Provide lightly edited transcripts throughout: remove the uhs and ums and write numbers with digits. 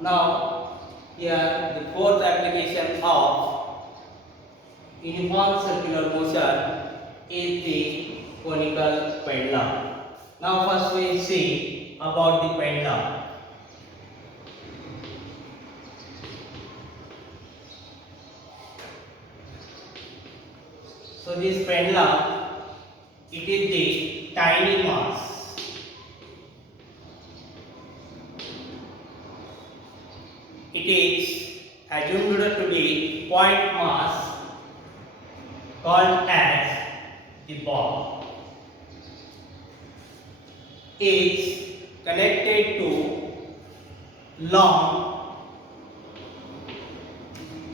Now, here the fourth application of uniform circular motion is the conical pendulum. Now, first we see about the pendulum. So, this pendulum, it is the tiny mass. It is assumed to be point mass called as the ball. Is connected to long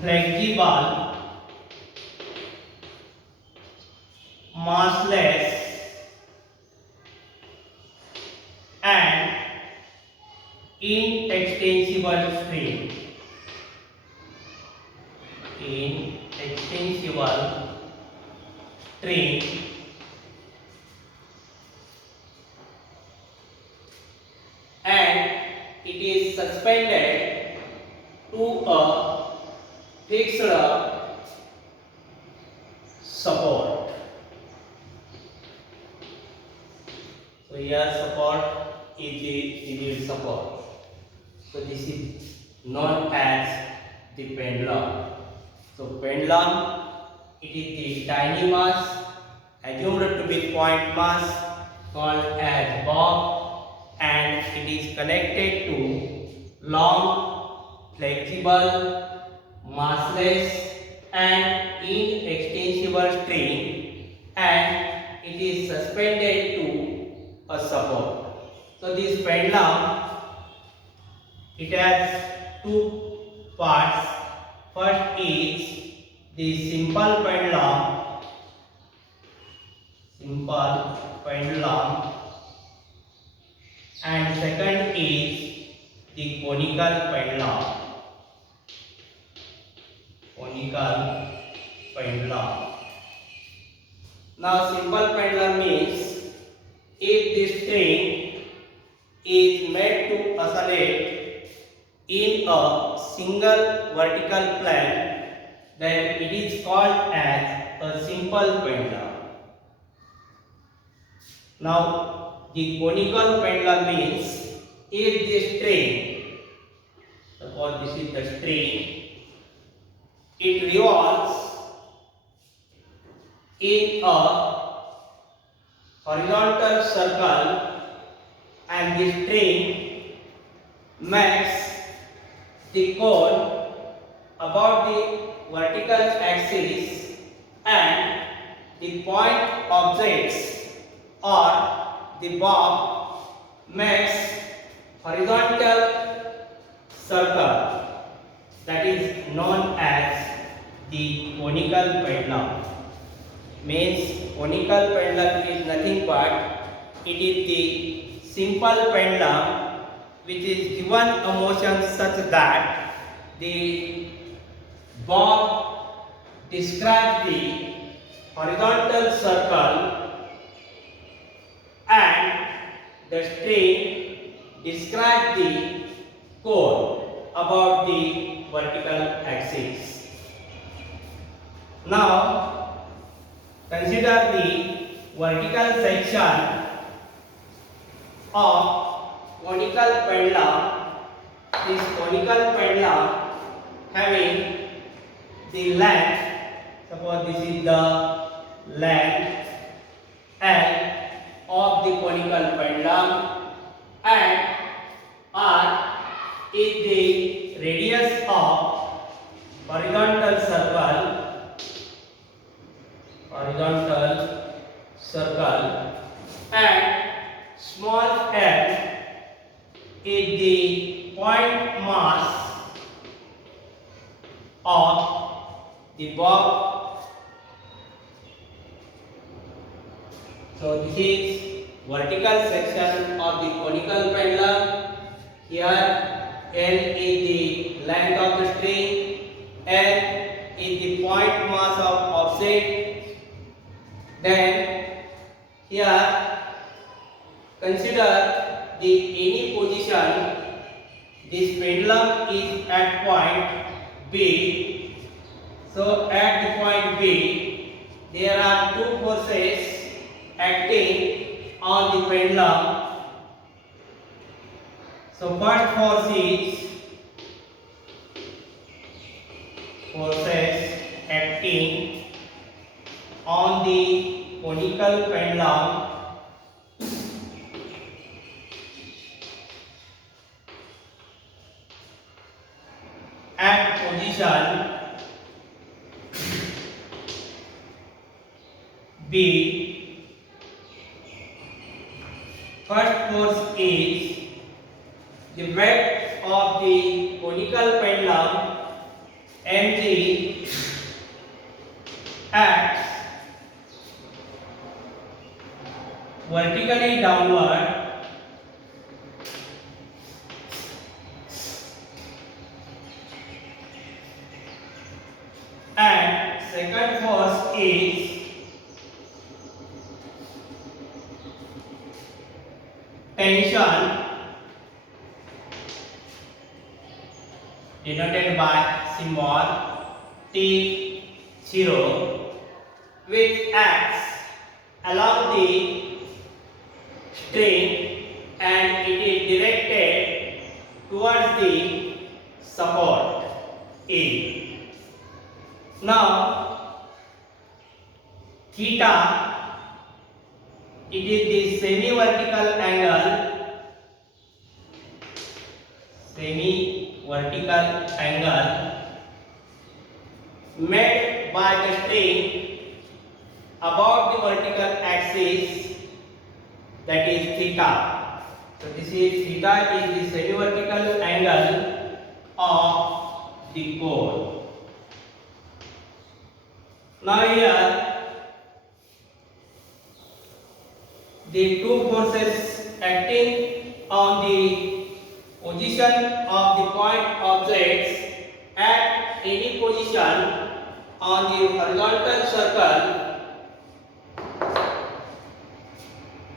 flexible massless and inextensible string. Inextensible string and it is suspended to a fixed support. So here support is the rigid support. So this is known as the pendulum. So pendulum, it is the tiny mass assumed to be point mass called as bob, and it is connected to long flexible massless and inextensible string, and it is suspended to a support. So this pendulum, it has two parts. First is the simple pendulum, and second is the conical pendulum. Now, simple pendulum means if the string is made to oscillate in a single vertical plane, then it is called as a simple pendulum. Now, the conical pendulum means if the string, suppose this is the string, it revolves in a horizontal circle and the string makes the cone about the vertical axis and the point objects or the bob makes horizontal circle, that is known as the conical pendulum. Means conical pendulum is nothing but it is the simple pendulum which is given a motion such that the bob describes the horizontal circle and the string describes the cone about the vertical axis. Now, consider the vertical section of conical pendulum. This conical pendulum having the length, suppose this is the length L of the conical pendulum, and R is the radius of horizontal circle, and small m is the point mass of the bob. So this is vertical section of the conical pendulum. Here L is the length of the string, L is the point mass of object. Then here consider the any position this pendulum is at point B. So at the point B, there are two forces acting on the pendulum. So first force is forces acting on the conical pendulum at position B. First force is the weight of the conical pendulum mg acts vertically downward and second force is tension denoted by symbol T0, which acts along the string and it is directed towards the support A. Now theta, it is the semi-vertical angle made by the string about the vertical axis, that is theta. So this is theta is the semi-vertical angle of the core. Now here the two forces acting on the position of the point objects at any position on the horizontal circle,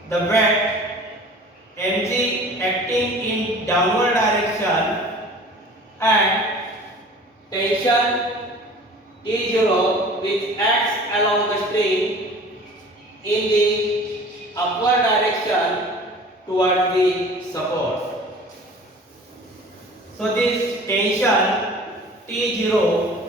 the weight mg acting in downward direction and tension T0 which acts along the string in the upward direction towards the support. So this tension T0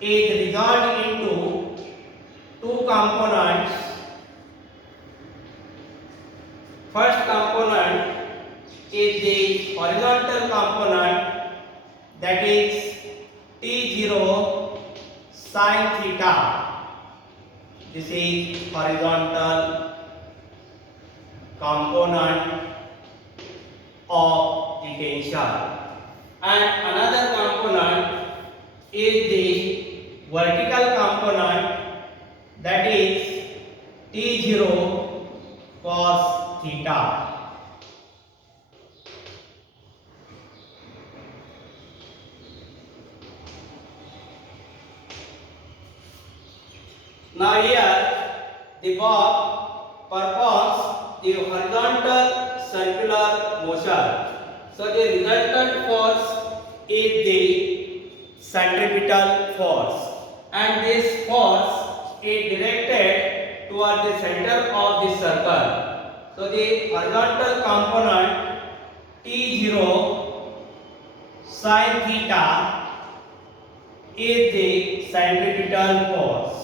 is resolved into two components. First component is the horizontal component, that is T0 sin theta. This is horizontal component of the tension. And another component is the vertical component, that is T0 cos theta. Now here the bob performs the horizontal circular motion. So the resultant force is the centripetal force, and this force is directed toward the center of the circle. So the horizontal component T0 sin theta is the centripetal force.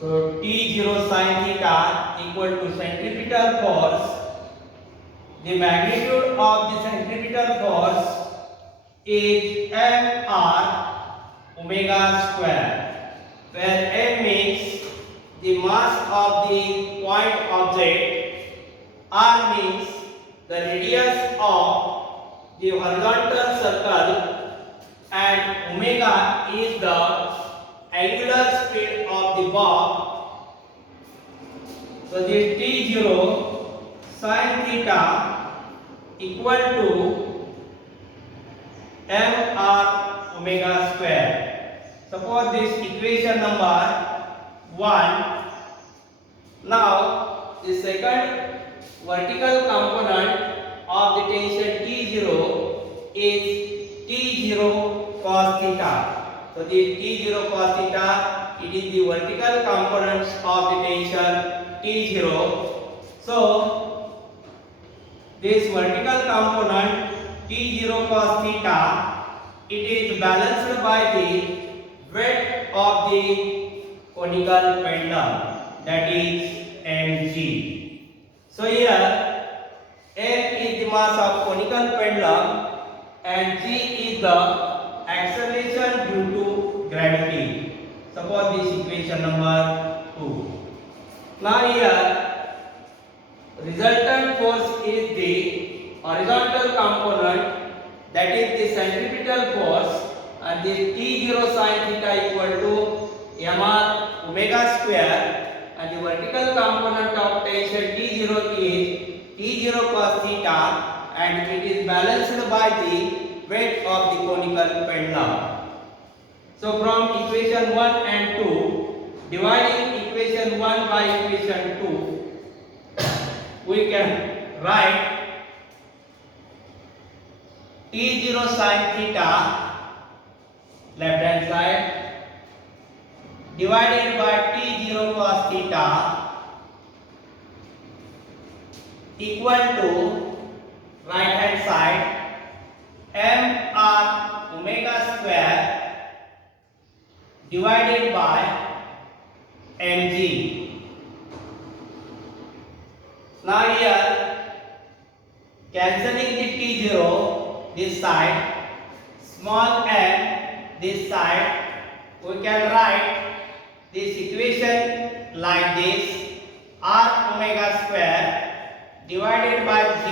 So T0 sin theta equal to centripetal force. The magnitude of the centripetal force is mr omega square, where m means the mass of the point object, r means the radius of the horizontal circle, and omega is the angular speed of the bob. So this T0 sin theta equal to mr omega square. Suppose this equation number 1. Now the second vertical component of the tension T0 is T0 cos theta. So the T0 cos theta, it is the vertical components of the tension T0. So this vertical component T0 cos theta, it is balanced by the weight of the conical pendulum, that is mg. So here m is the mass of conical pendulum and g is the acceleration due to gravity. Suppose this equation number 2. Now here resultant force is the horizontal component, that is the centripetal force, and this T0 sin theta equal to mr omega square, and the vertical component of tension T0 is T0 cos theta, and it is balanced by the weight of the conical pendulum. So from equation 1 and 2, dividing equation 1 by equation 2, we can write T0 sin theta left hand side divided by T0 cos theta equal to right hand side mr omega square divided by mg. Now here cancelling the T0 this side, small m this side, we can write this equation like this: r omega square divided by g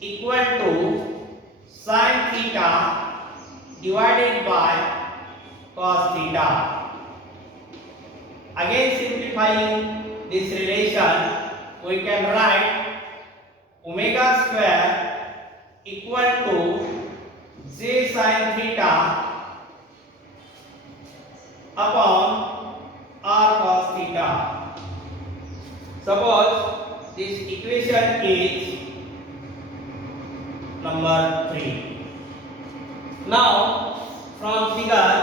equal to sin theta divided by cos theta. Again simplifying this relation, we can write omega square equal to j sin theta upon r cos theta. Suppose this equation is number 3. Now from figure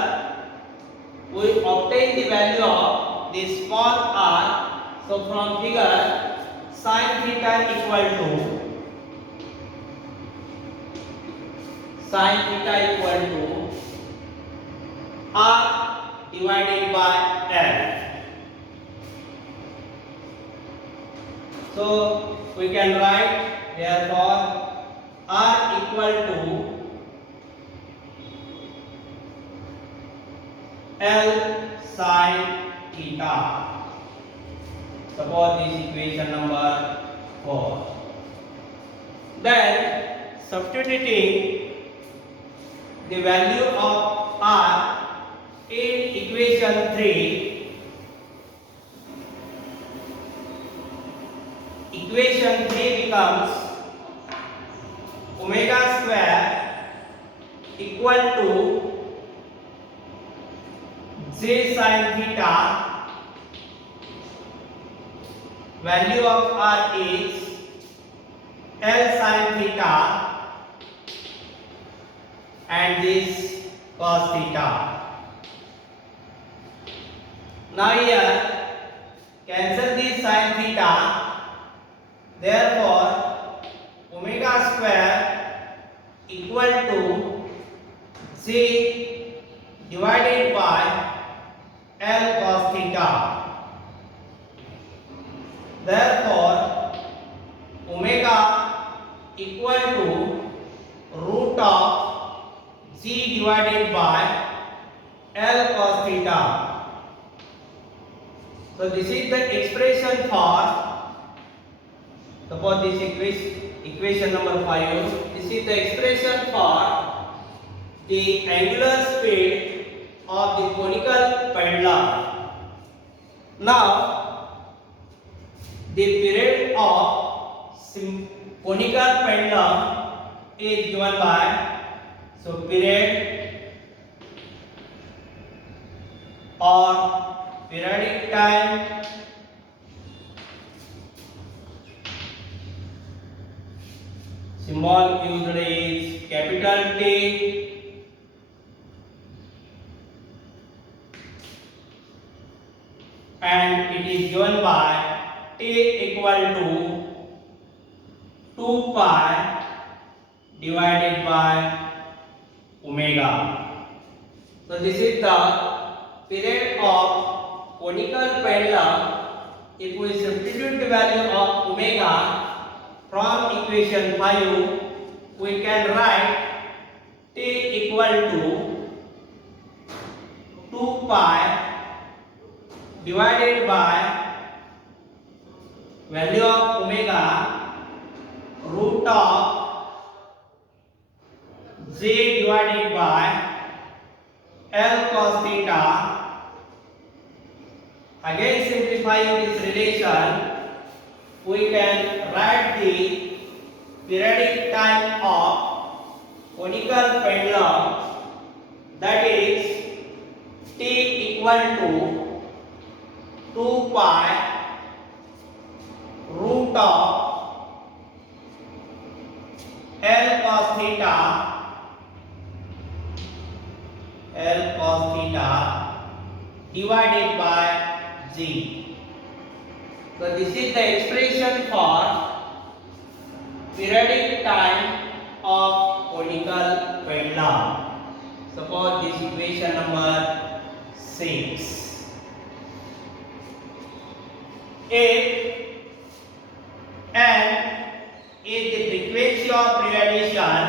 we obtain the value of this small r. So from figure sin theta equal to r divided by l. So we can write therefore r equal to l sin theta. Suppose this equation number 4. Then substituting the value of r in equation 3, equation 3 becomes omega square equal to j sin theta. Value of r is l sin theta and this cos theta. Now here cancel this sin theta, therefore omega square equal to j divided by l cos theta. Therefore omega equal to root of g divided by l cos theta. So this is the expression for, suppose this equation number 5, this is the expression for the angular speed of the conical pendulum. Now the period of conical pendulum is given by So period or periodic time symbol used is capital T, and it is given by T equal to 2 pi divided by omega. So this is the period of conical pendulum. If we substitute the value of omega from equation 5, we can write T equal to 2 pi divided by value of omega root of J divided by L cos theta. Again simplifying this relation, we can write the periodic time of conical pendulum, that is T equal to 2 pi root of L cos theta divided by G. So this is the expression for periodic time of conical pendulum. Suppose this equation number 6. If n is the frequency of revolution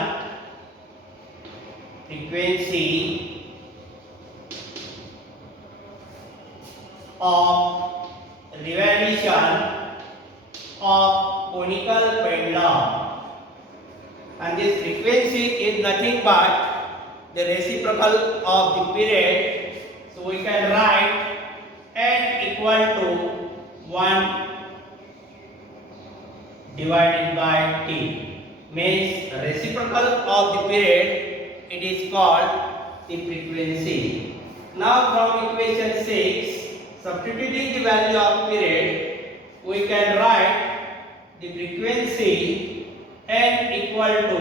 of conical pendulum, and this frequency is nothing but the reciprocal of the period. So we can write n equal to 1 divided by t, means reciprocal of the period, it is called the frequency. Now from equation 6, substituting the value of period, we can write the frequency n equal to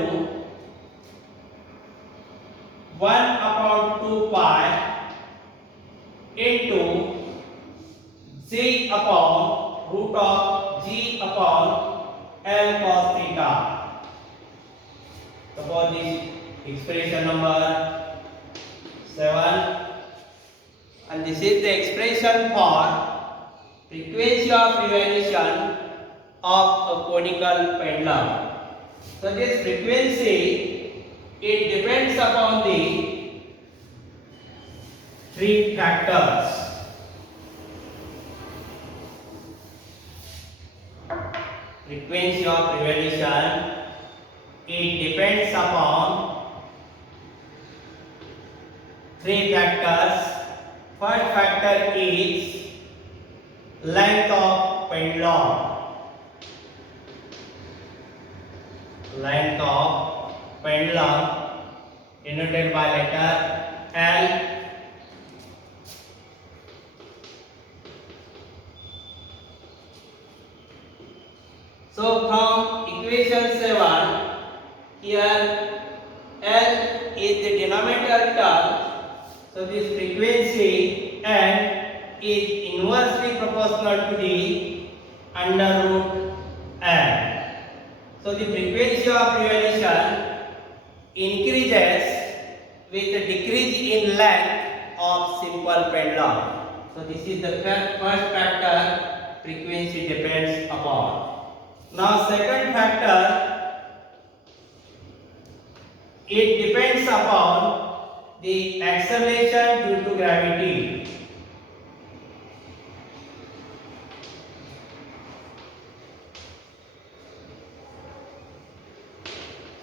1 upon 2 pi into G upon root of G upon L cos theta. Suppose this expression number 7, and this is the expression for frequency of revolution of a conical pendulum. So this frequency, it depends upon the 3 factors. Frequency of revolution, it depends upon 3 factors. First factor is length of pendulum. Length of pendulum denoted by letter L. So from equation 7, here L is the denominator term. So this frequency n is inversely proportional to the under root n. So the frequency of revolution increases with the decrease in length of simple pendulum. So this is the first factor frequency depends upon. Now second factor, it depends upon the acceleration due to gravity.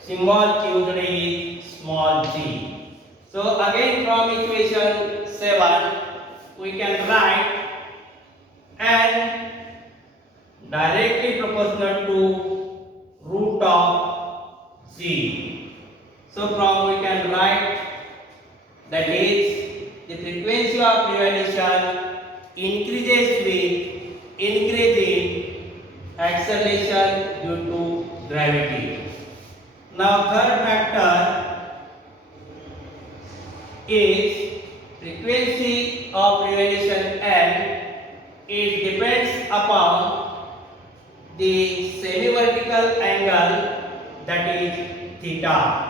Symbol used is small g. So again from equation 7, we can write n directly proportional to root of g. So from we can write that is the frequency of revolution increases with increasing acceleration due to gravity. Now third factor is frequency of revolution n. It depends upon the semi-vertical angle, that is theta.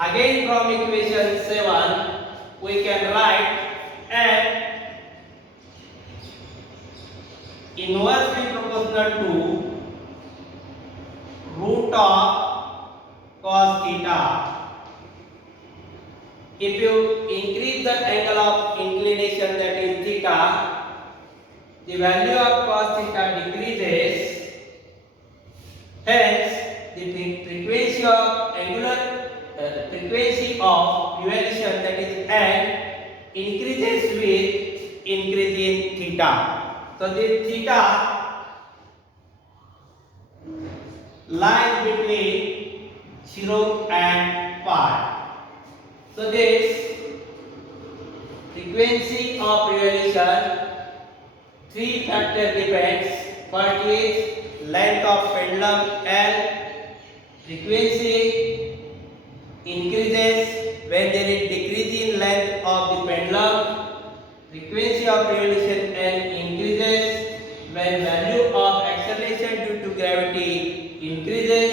Again from equation 7 we can write n inversely proportional to root of cos theta. If you increase the angle of inclination, that is theta, the value of cos theta decreases. Hence, the frequency of revolution, that is n, increases with increase in theta. So this theta lies between 0 and pi. So this frequency of revolution, three factor depends. First is length of pendulum L. Frequency increases when there is decrease in length of the pendulum. Frequency of revolution N increases when value of acceleration due to gravity increases.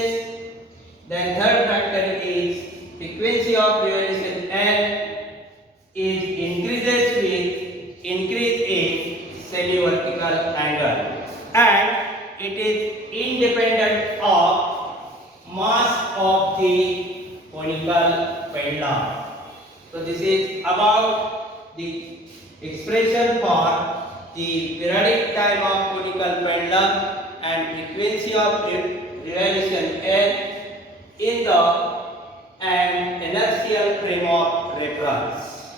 Then third factor is frequency of revolution N is increases with increase in semi-vertical angle, and it is independent of mass of the conical pendulum. So this is about the expression for the periodic time of conical pendulum and frequency of revolution N in the an inertial frame of reference.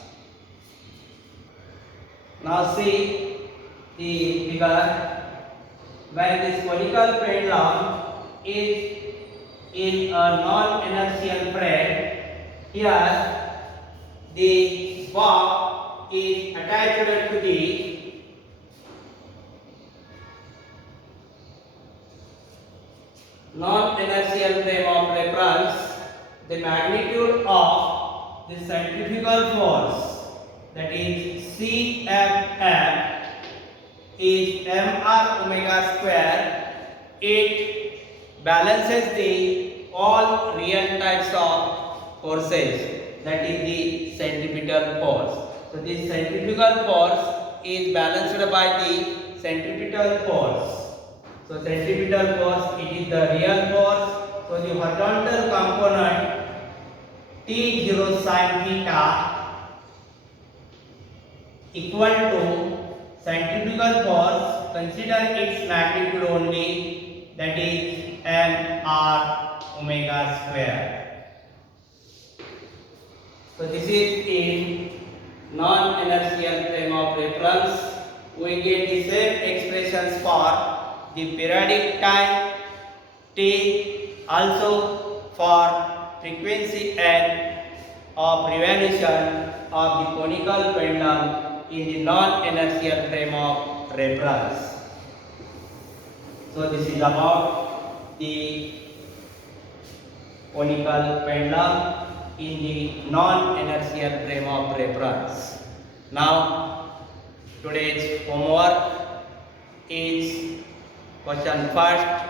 Now see the figure. When this conical pendulum is in a non-inertial frame, here the bar is attached to the non-inertial frame of reference. The magnitude of the centrifugal force, that is CFF, is mr omega square. It balances the all real types of forces, that is the centripetal force. So this centrifugal force is balanced by the centripetal force. So centripetal force, it is the real force. So the horizontal component T0 sin theta equal to centrifugal force, consider its magnitude only, that is mr omega square. So this is in non-inertial frame of reference. We get the same expressions for the periodic time T, also for frequency N of revolution of the conical pendulum in the non-inertial frame of reference. So this is about the conical pendulum in the non-inertial frame of reference. Now today's homework is question first.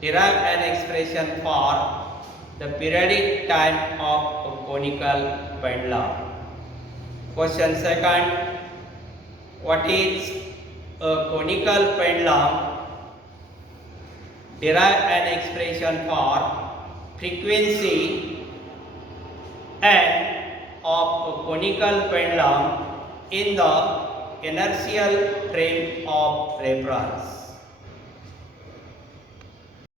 Derive an expression for the periodic time of a conical pendulum. Question second. What is a conical pendulum? Derive an expression for frequency N of a conical pendulum in the inertial frame of reference.